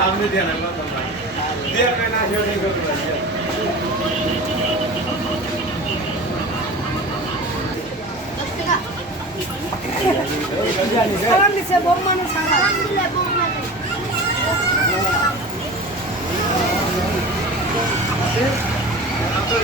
সামনে দিয়ে না দিয়ে না শেষ আপনার